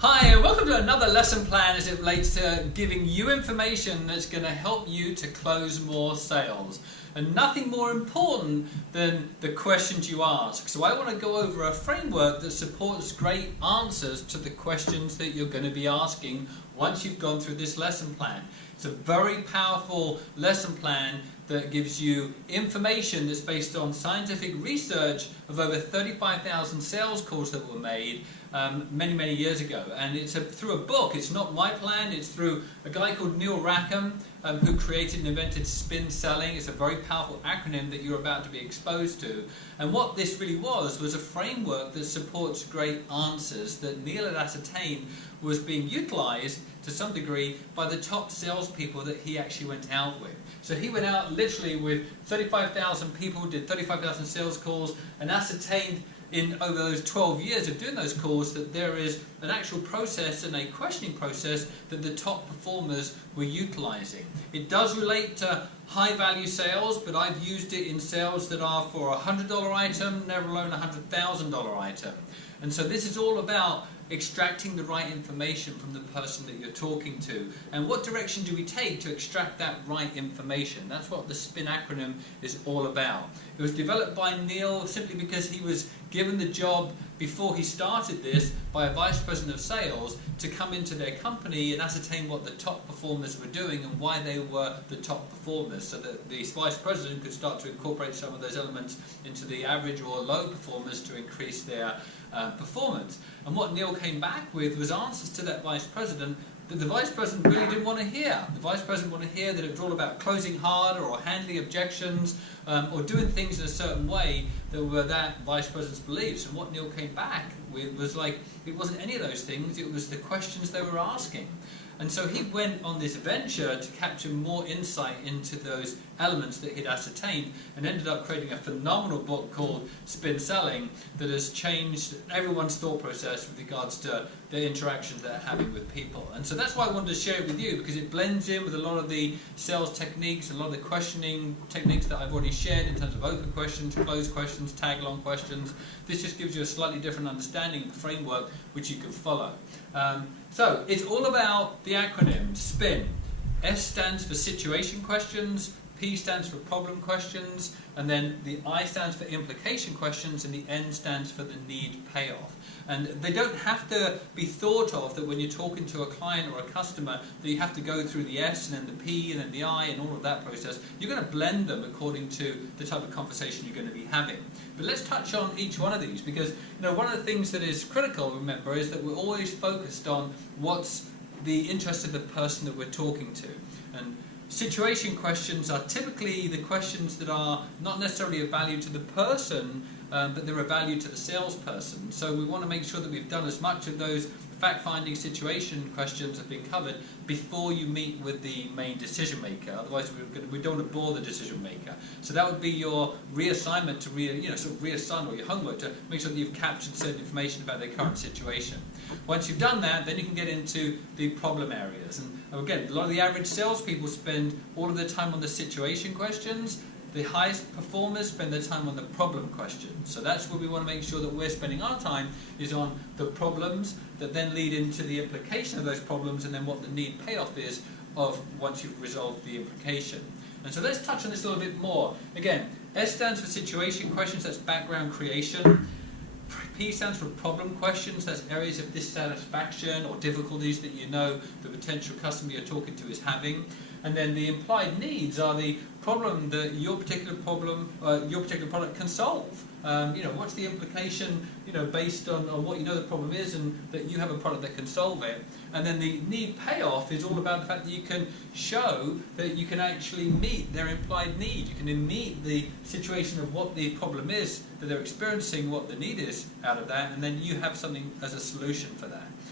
Hi, and welcome to another lesson plan as it relates to giving you information that's going to help you to close more sales. And nothing more important than the questions you ask. So I want to go over a framework that supports great answers to the questions that you're going to be asking once you've gone through this lesson plan. It's a very powerful lesson plan that gives you information that's based on scientific research of over 35,000 sales calls that were made many years ago. And it's through a book. It's not my plan. It's through a guy called Rackham who created and invented spin selling. It's a very powerful acronym that you're about to be exposed to. And what this really was a framework that supports great answers that Neil had ascertained was being utilized to some degree by the top salespeople that he actually went out with. So he went out literally with 35,000 people, did 35,000 sales calls, and ascertained over those 12 years of doing those calls that there is an actual process and a questioning process that the top performers were utilizing. It does relate to high value sales, but I've used it in sales that are for a $100 item, never alone a $100,000 item. And so this is all about extracting the right information from the person that you're talking to. And what direction do we take to extract that right information? That's what the SPIN acronym is all about. It was developed by Neil simply because he was given the job before he started this by a vice president of sales to come into their company and ascertain what the top performers were doing and why they were the top performers, so that the vice president could start to incorporate some of those elements into the average or low performers to increase their performance. And what Neil came back with was answers to that vice president that the vice president really didn't want to hear. The vice president wanted to hear that it was all about closing harder or handling objections or doing things in a certain way that were that vice president's beliefs. And what Neil came back with was like, it wasn't any of those things, it was the questions they were asking. And so he went on this venture to capture more insight into those elements that he'd ascertained and ended up creating a phenomenal book called Spin Selling that has changed everyone's thought process with regards to the interactions they're having with people. And so that's why I wanted to share it with you, because it blends in with a lot of the sales techniques, a lot of the questioning techniques that I've already shared in terms of open questions, closed questions, tag-along questions. This just gives you a slightly different understanding of the framework which you can follow. So it's all about the acronym SPIN. S stands for situation questions, P stands for problem questions, and then the I stands for implication questions, and the N stands for the need payoff. And they don't have to be thought of that when you're talking to a client or a customer that you have to go through the S and then the P and then the I and all of that process. You're going to blend them according to the type of conversation you're going to be having. But let's touch on each one of these, because one of the things that is critical, remember, is that we're always focused on what's the interest of the person that we're talking to. And situation questions are typically the questions that are not necessarily of value to the person, but they're of value to the salesperson. So we want to make sure that we've done as much of those fact-finding situation questions have been covered before you meet with the main decision maker. Otherwise, we don't want to bore the decision maker. So that would be your reassignment to reassign, or your homework to make sure that you've captured certain information about their current situation. Once you've done that, then you can get into the problem areas. And again, a lot of the average salespeople spend all of their time on the situation questions. The highest performers spend their time on the problem questions. So that's where we want to make sure that we're spending our time, is on the problems that then lead into the implication of those problems, and then what the need payoff is of once you've resolved the implication. And so let's touch on this a little bit more. Again, S stands for situation questions, that's background creation. P stands for problem questions, that's areas of dissatisfaction or difficulties that the potential customer you're talking to is having. And then the implied needs are the problem that your particular product can solve. What's the implication, based on what the problem is, and that you have a product that can solve it. And then the need payoff is all about the fact that you can show that you can actually meet their implied need. You can meet the situation of what the problem is that they're experiencing, what the need is out of that, and then you have something as a solution for that.